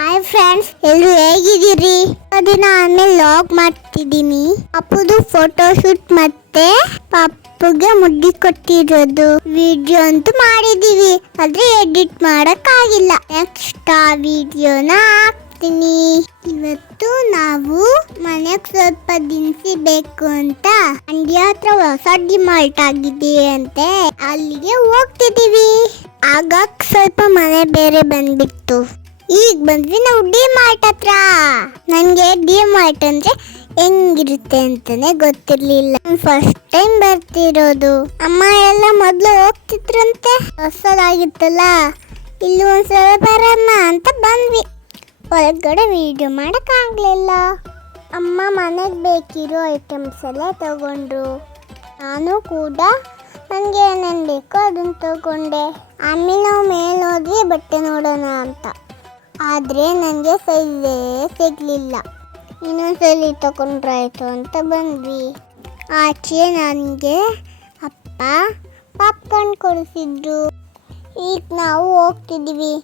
Hi friends, ಎಲ್ಲರೂ ಹೇಗಿದ್ದೀರಿ? ದಿನ ಆದ್ಮೇಲೆ ಲಾಗ್ ಮಾಡ್ತಿದ್ದೀನಿ. ಅಪ್ಪುದು ಫೋಟೋ ಶೂಟ್ ಮತ್ತೆ ಪಪ್ಪುಗೆ ಮುಡ್ಡಿ ಕೊಟ್ಟಿರೋದು ವಿಡಿಯೋ ಅಂತೂ ಮಾಡಿದೀವಿ, ಆದ್ರೆ ಎಡಿಟ್ ಮಾಡಕ್ಕಾಗಿಲ್ಲ. ನೆಕ್ಸ್ಟ್ ಆ ವಿಡಿಯೋನ ಹಾಕ್ತೀನಿ. ಇವತ್ತು ನಾವು ಮನೆಗೆ ಸ್ವಲ್ಪ ದಿನಸಿ ಬೇಕು ಅಂತ ಅಂಗಡಿ ಹತ್ರ ಹೊಸ ಡಿಮಾರ್ಟ್ ಆಗಿದೆ ಅಂತೆ, ಅಲ್ಲಿಗೆ ಹೋಗ್ತಿದೀವಿ. ಆಗ ಸ್ವಲ್ಪ ಮನೆ ಬೇರೆ ಬಂದ್ಬಿಟ್ಟು ಈಗ ಬಂದ್ವಿ ನಾವು ಡಿಮಾರ್ಟ್ ಹತ್ರ. ನನಗೆ ಡಿಮಾರ್ಟ್ ಅಂದ್ರೆ ಹೆಂಗಿರುತ್ತೆ ಅಂತಾನೆ ಗೊತ್ತಿರ್ಲಿಲ್ಲ. ಫಸ್ಟ್ ಟೈಮ್ ಬರ್ತಿರೋದು. ಅಮ್ಮ ಎಲ್ಲ ಮೊದಲು ಹೋಗ್ತಿದ್ರಂತೆ, ಹೊಸದಾಗಿತ್ತಲ್ಲ, ಇಲ್ಲಿ ಒಂದ್ಸಲ ಬರೋಣ ಅಂತ ಬಂದ್ವಿ. ಹೊರಗಡೆ ವಿಡಿಯೋ ಮಾಡೋಕ್ಕಾಗಲಿಲ್ಲ. ಅಮ್ಮ ಮನೆಗೆ ಬೇಕಿರೋ ಐಟಮ್ಸ್ ಎಲ್ಲ ತಗೊಂಡ್ರು. ನಾನು ಕೂಡ ನನಗೆ ಏನೇನು ಬೇಕೋ ಅದನ್ನು ತಗೊಂಡೆ. ಆಮೇಲೆ ನಾವು ಮೇಲೆ ಹೋದ್ವಿ ಬಟ್ಟೆ ನೋಡೋಣ ಅಂತ. ಆದರೆ ನನಗೆ ಸೈಜೇ ಸಿಗಲಿಲ್ಲ. ಇನ್ನೊಂದ್ಸಲಿ ತಗೊಂಡ್ರಾಯ್ತು ಅಂತ ಬಂದ್ವಿ. ಆಚೆ ನನಗೆ ಅಪ್ಪ ಪಾಪ್ಕಾರ್ನ್ ಕೊಡಿಸಿದ್ರು. ಈಗ ನಾವು ಹೋಗ್ತಿದ್ದೀವಿ.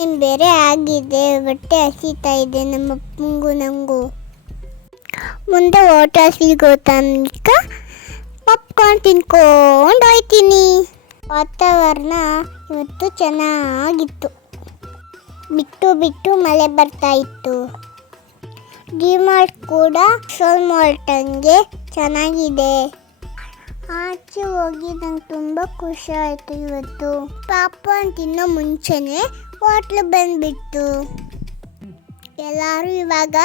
ಏನು ಬೇರೆ ಆಗಿದೆ, ಬಟ್ಟೆ ಹಸಿತಾ ಇದೆ ನಮ್ಮ ಅಪ್ಪಂಗೂ ನನಗೂ. ಮುಂದೆ ಊಟ ಸಿಗೋ ತನಕ ಪಾಪ್ಕಾರ್ನ್ ತಿನ್ಕೊಂಡು ಹೋಗ್ತೀನಿ. ವಾತಾವರಣ ಇವತ್ತು ಚೆನ್ನಾಗಿತ್ತು. ಬಿಟ್ಟು ಬಿಟ್ಟು ಮಳೆ ಬರ್ತಾ ಇತ್ತು. ಡಿಮಾರ್ಟ್ ಕೂಡ ಸೋಲ್ಮಾಲ್ಟನ್ಗೆ ಚೆನ್ನಾಗಿದೆ. ಆಚೆ ಹೋಗಿ ನಂಗೆ ತುಂಬ ಖುಷಿ ಆಯಿತು ಇವತ್ತು. ಪಾಪ್ಕಾರ್ನ್ ತಿನ್ನೋ ಮುಂಚೆನೇ ಹೋಟ್ಲು ಬಂದುಬಿಟ್ಟು. ಎಲ್ಲರೂ ಇವಾಗ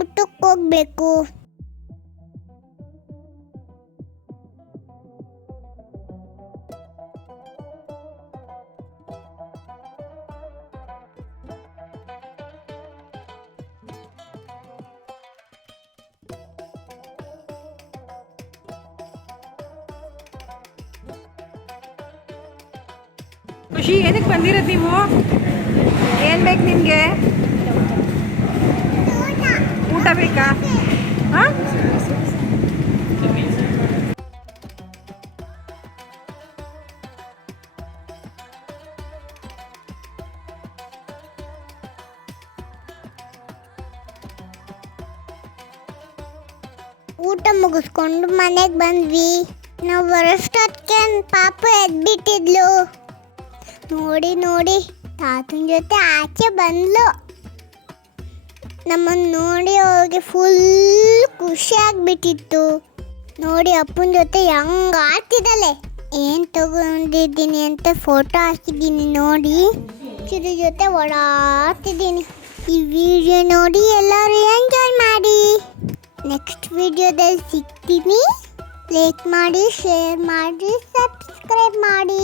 ಊಟಕ್ಕೆ ಹೋಗಬೇಕು. ಖುಷಿ, ಏನಕ್ಕೆ ಬಂದಿರೋದು ನೀವು? ಏನು ಬೇಕು ನಿಮಗೆ? ಊಟ ಬೇಕಾ? ಹಾಂ, ಊಟ ಮುಗಿಸ್ಕೊಂಡು ಮನೆಗೆ ಬಂದ್ವಿ. ನಾವು ಬರೋಷ್ಟೊತ್ತಿಗೆ ಪಾಪು ಎದ್ಬಿಟ್ಟಿದ್ಲು. ನೋಡಿ ನೋಡಿ ತಾತನ ಜೊತೆ ಆಚೆ ಬಂದ್ಲು. ನಮ್ಮನ್ನು ನೋಡಿ ಅವ್ರಿಗೆ ಫುಲ್ ಖುಷಿ ಆಗ್ಬಿಟ್ಟಿತ್ತು. ನೋಡಿ ಅಪ್ಪನ ಜೊತೆ ಹೆಂಗೆ ಆಡ್ತಿದ್ದಾಳೆ. ಏನು ತಗೊಂಡಿದ್ದೀನಿ ಅಂತ ಫೋಟೋ ಹಾಕಿದ್ದೀನಿ ನೋಡಿ. ಚಿರು ಜೊತೆ ಓಡಾಡ್ತಿದ್ದೀನಿ. ಈ ವಿಡಿಯೋ ನೋಡಿ ಎಲ್ಲರೂ ಎಂಜಾಯ್ ಮಾಡಿ. ನೆಕ್ಸ್ಟ್ ವಿಡಿಯೋದಲ್ಲಿ ಸಿಗ್ತೀನಿ. ಲೈಕ್ ಮಾಡಿ, ಶೇರ್ ಮಾಡಿ, ಸಬ್ಸ್ಕ್ರೈಬ್ ಮಾಡಿ.